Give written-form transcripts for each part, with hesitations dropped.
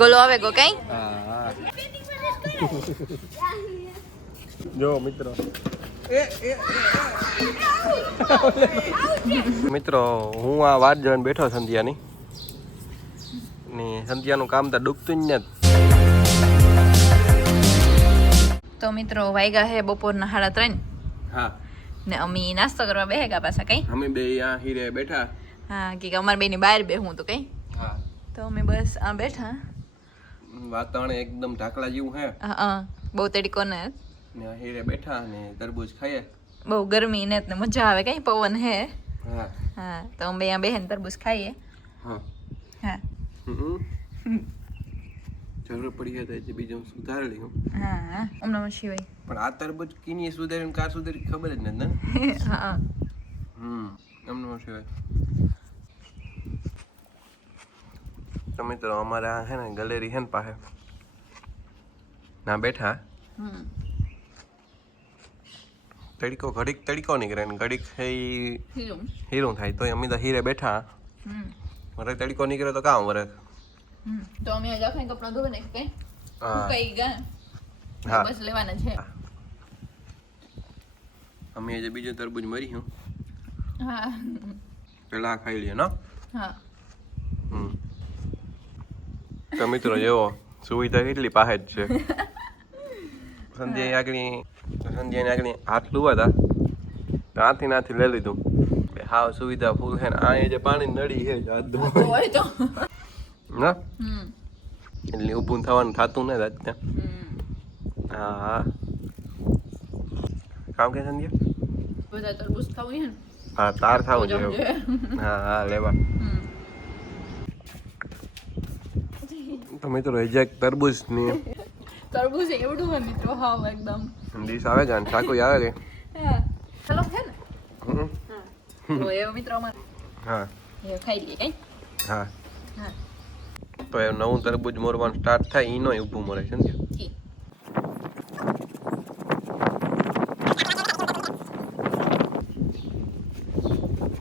ગોલો આવે ગો કઈ હા જો મિત્રો મિત્રો હું આ વાત જોઈને બેઠો સંધ્યાની ને સંધ્યાનું કામ તો ડૂબતું જ નથી. તો મિત્રો વાગ્યા હે બપોરના 3:30. હા ને અમે નાસ્તો કરવા બેહે ગયા પાછા કઈ અમે બે અહીંયા હીરે બેઠા. હા કે અમાર બેની બહાર બેહું તો કઈ હા તો અમે બસ આ બેઠા. વાતાવરણ એકદમ ઢાકલા જેવું હે. હા બહુ તડકો ને હીરે બેઠા ને તરબૂચ ખાઈએ. બહુ ગરમી ને મજા આવે કઈ પવન હે. હા હા તો અમે અહીંયા બેહીને તરબૂચ ખાઈએ. હા હા જરૂર પડી હોય તો બીજું સુધારી લઉં. હા અમને શિવાય પણ આ તરબૂચ કીની સુધારી કાર સુધારી ખબર જ નથી ને. હા અમને શિવાય. તો મિત્રો અમારા હે ને ગેલેરી હે ને પાસે ના બેઠા તડકો ઘડીક તડકો નીકળે ને ઘડીક હીરું થાય તો અમે તો હીરે બેઠા. વરે તડકો નીકળે તો કામ વરે તો અમે આજે આખા કપડા ધોવે ને કઈ કઈ ગયા. હા બસ લેવાના છે. અમે આજે બીજું તરબૂચ મરી હું હા પેલા ખાઈ લઈએ ને. હા તો મિત્રો જેવો સુવિધા કેટલી પાસે જ છે. સંધ્યાની આગળ હાથ લુવા હતા તો હાથી નાથી લઈ લીધું. હાવ સુવિધા ફૂલ છે ને આ જે પાણી નળી છે હાથ ધોવાય તો ના એટલે ઊભું થવાનું થતું ને રાત ત્યાં. હા હા કામ કે સંધ્યા બધા તરબૂચ ખાવું છે ને. હા તાર થાવું જોઈએ. હા હા લેવા. તો મિત્રો એજેક તરબૂચ ની તરબૂચ એવડું હોય મિત્રો હાવ એકદમ ડીશ આવે છે ને ચાકુ આવે છે. હા ચલો છે ને. તો એવો મિત્રો અમાર હા એ ખાઈ લઈએ કઈ. હા હા તો એ નવું તરબૂચ મોરવાનું સ્ટાર્ટ થાય ઈનો ઊભું મરે છે ને.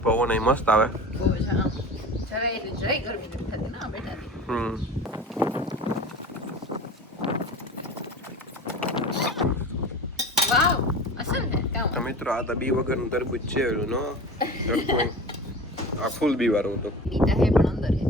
પવન અહીં મસ્ત આવે. બહુ જ આમ જરાય ગરમી નથી થતી ના બેટા. વાવ અસલ હે કામ. તો મિત્રો આ તો બી વગરનું તરબૂચ છે એનું નો જડતું આ ફૂલ બી વાળું તો બીટા હે પણ અંદર હે.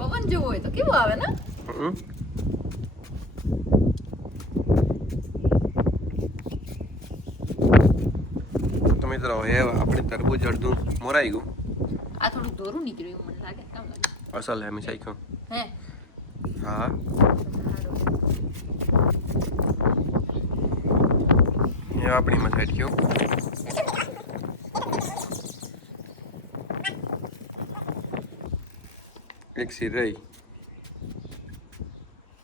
પવન જેવું હોય તો કેવું આવે ને. તો મિત્રો હવે આપણે તરબૂચ અડધું મોરાઈ ગયું. આ થોડું દોરું નીકળ્યું મને લાગે કેમ લાગે અસલ હે મેં શીખ્યું. હે હા એ આપણી માં સાઈડ ગયું. એક સી રહી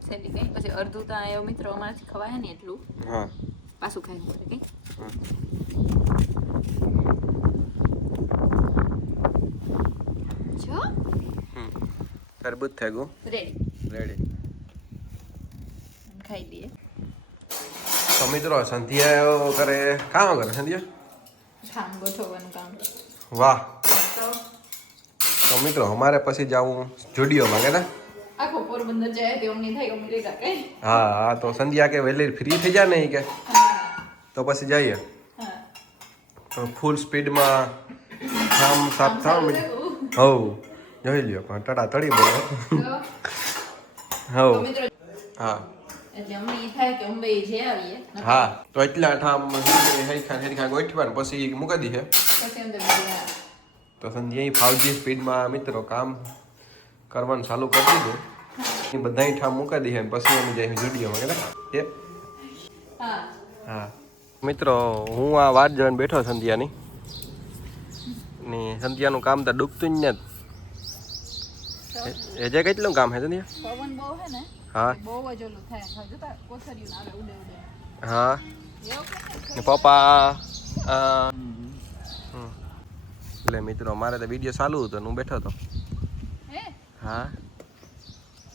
સેલી કઈ પછી અડધું તો આવ્યો મિત્રો અમારાથી ખવાય ને એટલું. હા પાછું ખાઈ પડે કઈ. જો તરબૂચ થઈ ગયું રેડી ખાઈ લઈએ. તો મિત્રો સંધ્યા કરે કામ કરે સંધ્યા કામ ગોઠવવાનું કામ. વાહ. તો મિત્રો અમારે પછી જવું સ્ટુડિયોમાં કે આખો પોરબંદર જાય તે અમને થાય અમને રેગા કઈ. હા હા તો સંધ્યા કે વહેલી ફ્રી થઈ જાય ને કે તો પછી જઈએ. તો ફૂલ સ્પીડમાં આમ સાફ થાવ હવ જોઈ લ્યો પણ ટડા તડી બોલો હવ હા હા તો એટલા ઠામ હેરખા ગોઠવા પછી મૂકી દીધે. તો સંધ્યા 5G સ્પીડમાં મિત્રો કામ કરવાનું ચાલુ કરી દીધું. એ બધા ઠામ મૂકી દીધે પછી અમે જઈએ સ્ટુડિયોમાં કે હા મિત્રો હું આ વાત જોઈને બેઠો સંધ્યાની ને સંધ્યાનું કામ તો ડૂબતું જ નથી. એજે કેટલું કામ છે સંધ્યા? પવન બહુ હે ને હા બહુ જ ઓલું થાય જોતા કોથળીઓ આવે ઉડે ઉડે. હા એવું ને પપ્પા એટલે મિત્રો મારે તો વિડીયો ચાલુ હતો ને હું બેઠો હતો. હે હા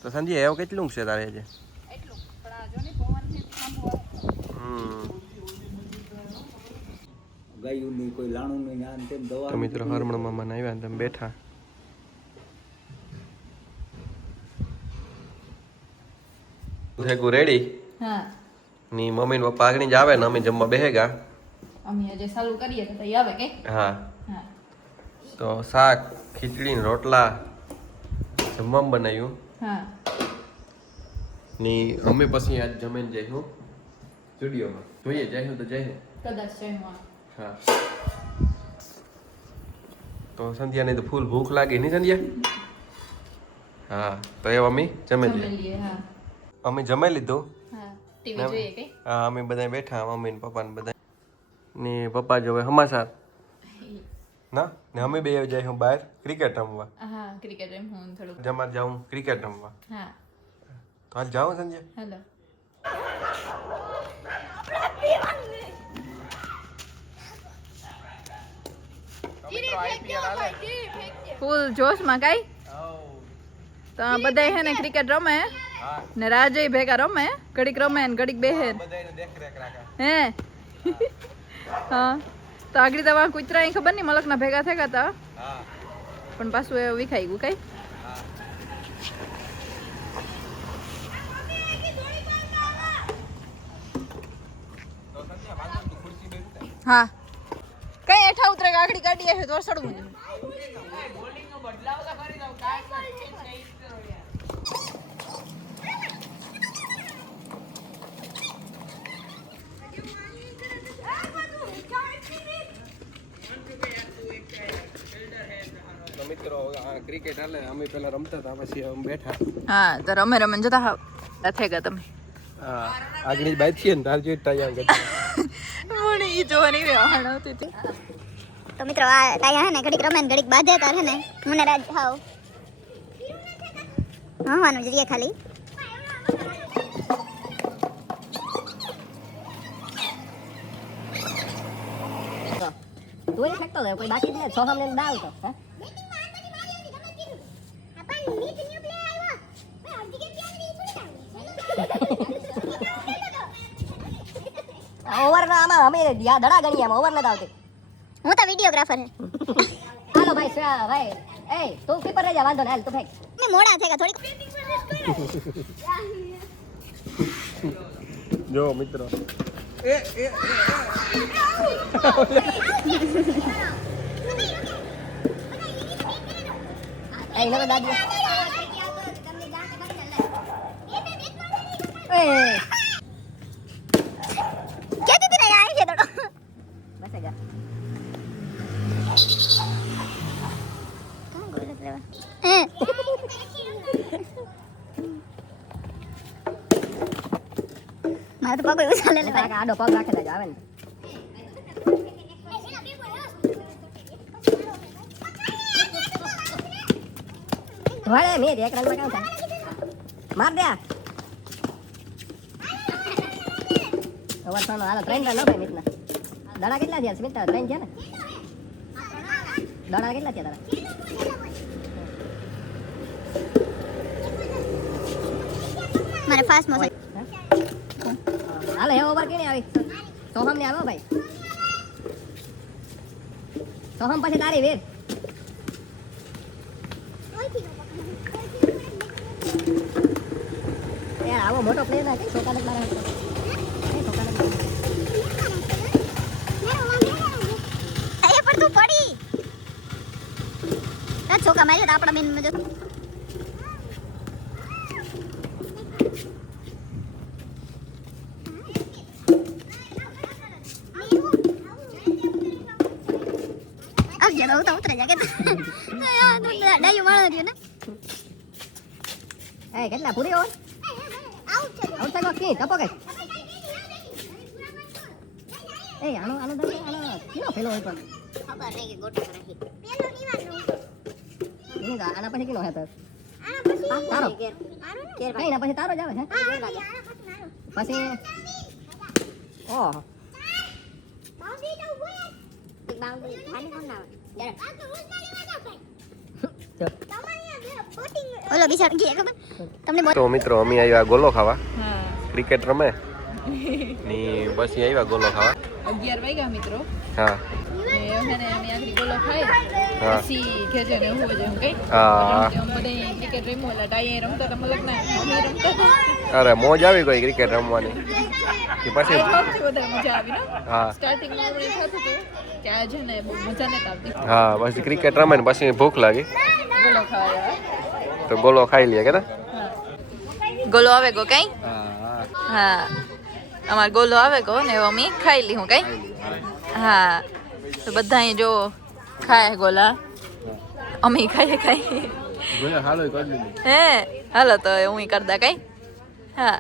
તો સંજય એવું કેટલું છે તારે આજે? એટલું પણ આ જો ને પવન થી થાંભો ગાયું નહીં, કોઈ લાણું નહીં, આમ તેમ દવા. તો મિત્રો હરમણ મામા આવ્યા ને તમે બેઠા. ભેગું રેડી હા ની મમ્મી ને પપ્પા આગળ જ આવે ને અમે જમવા બેહેગા. અમે જે ચાલુ કરીએ તો તઈ આવે કે હા હા તો શાક ખીચડી ને રોટલા જમવા બનાવ્યું હા ની અમે પછી આજ જમીન જઈશું સ્ટુડિયોમાં. જોઈએ જઈશું તો જઈશું. કદાચ છે હું હા તો સંધ્યાને તો ફૂલ ભૂખ લાગી નહીં સંધ્યા? હા તો એ મમ્મી જમી લે. લઈએ હા અમે જમી લીધું. હા ટીવી જોઈએ કે હા અમે બધા બેઠા મમ્મી ને પપ્પા ને બધા ને પપ્પા જોવે સમાચાર ના ને અમે બે જઈશું બહાર ક્રિકેટ રમવા. હા ક્રિકેટ એમ હું થોડું જમા જાઉં ક્રિકેટ રમવા. હા તો હાલ જાઉં સંજય? હેલો ફૂલ જોશમાં કઈ તો બધા હે ને ક્રિકેટ રમે ને રાજય ભેગા રમે ઘડીક રમે ને ઘડીક બેહે હે હા તો આગળ તો કૂતરા ખબર નહીં મલક ના ભેગા થયા હતા પણ પાછું એ વિખાઈ ગયું કઈ હા કઈ એઠા ઉતરે આગળ ગાડી આવે તો સડવું તો મિત્રો ક્રિકેટ હાલે અમે પેલા રમતા હતા પછી અમે બેઠા. હા તો રમે રમે જતા થયા ગયા તમે હા આગળ બાઈ છીએ ને તાર જોઈ ટાયા કરતા. મને ઈ જોવાની વ્યવહાર આવતી હતી. તો મિત્રો આ ટાયા હે ને ઘડીક રમે ને ઘડીક બાંધે તાર હે ને મને રાજ હાવ હવાનું જઈએ ખાલી તું ફેંકતો જાય કોઈ બાકી જ ને છો સામે દાવ તો ઓવર ના આમાં અમે દડા ગણીએ આમાં ઓવર ન આવતી. હું તો વિડિયોગ્રાફર હે હાલો ભાઈ ભાઈ એ તું કીપર રહી જા વાંધો ને હાલ તું ફેંક. મે મોડા થેગા થોડીક જો મિત્રો એ નો દાદી એ કે દીદી ને આઈ છે થોડો બસ જા કોણ ગોલ લેવા મારે તો પગ ઉછાલે લે ભાઈ આડો પગ રાખે જ આવે ને વાળે મે એક રન માં કાઉ માર દે ઓવર સોનો હાલો 3 રન નો ભાઈ મિતના દડા કેટલા થયા સ્મિતા 3 થયા ને દડા કેટલા થયા તારા મારે ફાસ્ટ મોશન હાલે ઓવર કેની આવી સોહમ ને આવ્યો ભાઈ સોહમ પછી તારી વીર એ આવો મોટો પ્લેયર ના કે છોકા ને મારે એ પણ તું પડી તા છોકા માર્યો તો આપણા બેન મજો अब जरा उतरे जाके यार डायू मार दियो ना એ કેટલા પૂરી ઓવર આઉટ છે આઉટ થાય કે ટપો કે એ આનો આનો કેનો પેલો હોય પણ ખબર નહીં કે ગોટો કરે છે પેલો નીવાનો એને આના પછી કેનો હે તો આના પછી તારો કેર કેર ભાઈ ના પછી તારો જ આવે છે આના પછી મારો પછી ઓહ બાઉન્ડરી ખાલી કોણ ના ઓલો બિચારો કે ખબર તમને તો મિત્રો અમે આવ્યા ગોલો ખાવા હા ક્રિકેટ રમે ની પછી આવ્યા ગોલો ખાવા 11 વાગ્યા મિત્રો હા ને એને અમે આખરી ગોલો ખાઈ હા. પછી ઘેજે ને હું જેમ કઈ હા બધા ક્રિકેટ રમ્યો એટલે ડાયે રમતા હતા મલક ના મમ્મી રમતા હતા અરે મોજ આવી ગઈ ક્રિકેટ રમવાની કે પછી સૌથી વધારે મજા આવી ને હા સ્ટાર્ટિંગમાં આપણે થતું હતું કે આજે ને બહુ મજા નથી આવતી હા પછી ક્રિકેટ રમે ને પછી ભૂખ લાગી ગોલો ખાવા તો ગોલો ખાઈ લઈએ કે ગોલો આવે ગો કઈ હા હા અમાર ગોલો આવે ગો ને મમ્મી ખાઈ લી હું કઈ હા તો બધા અહીં જો ખાય ગોલા અમે ખાઈએ હાલો કરી લીધી હે હાલો તો હું કરતા કઈ હા